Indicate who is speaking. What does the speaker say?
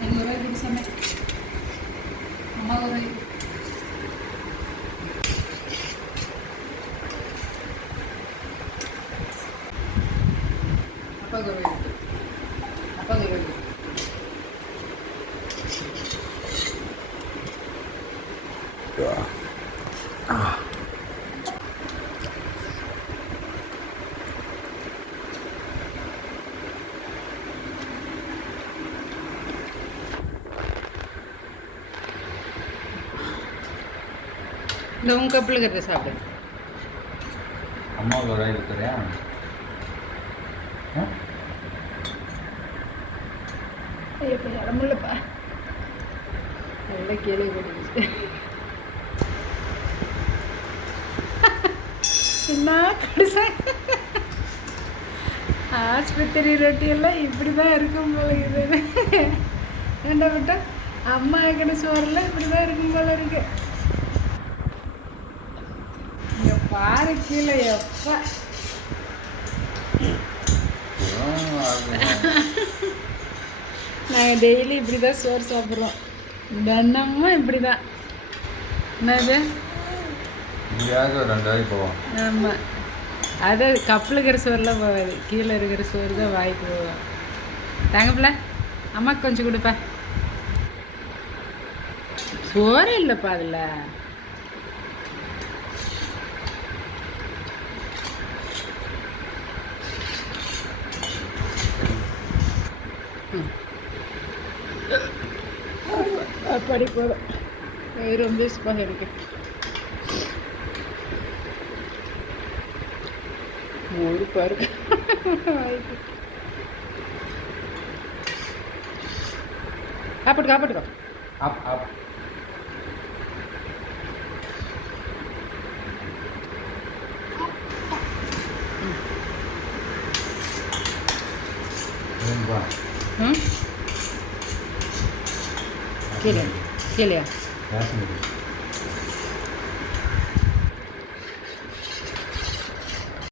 Speaker 1: నేను ఇరవై దివసమే అమ్మ ఇరవై అప్పగ అప్పగ Yeah. இந்த உன் கப்பில் இருக்கிறத சாப்பிடு.
Speaker 2: அம்மாவுக்கு ஒரு இருக்கிறியா?
Speaker 1: இடமில்லப்பா. நல்லா போட்டுச்சு என்ன கடிசா? ஆஸ்பத்திரி ரொட்டியெல்லாம் இப்படி தான் இருக்கும் போல இது என்ன விட்டா? அம்மா ஆக்கின சோறுலாம் இப்படி தான் இருக்கும் போல இருக்கு. இங்க பாரு கீழே எப்பா? நாங்கள் டெய்லி இப்படி தான் சோறு சாப்பிட்றோம். தினமும் இப்படி தான் என்னது
Speaker 2: போவோம்.
Speaker 1: ஆமாம் அது கப்பில் இருக்கிற சோறுலாம் போகாது. கீழே இருக்கிற சோறு தான் வாய்க்கு போகும். தங்கப்பில் அம்மாக்கு கொஞ்சம் கொடுப்பா. சோறு இல்லைப்பா அதில். அப்படி போதும் வயிறு ரொம்ப ஸ்பாக இருக்கு. மூடு பாருங்க. காப்பாட்டு காப்பாட்டுக்கோ
Speaker 2: அப் அப் ரொம்ப
Speaker 1: ம் கீழே கீழே
Speaker 2: ரேஷன்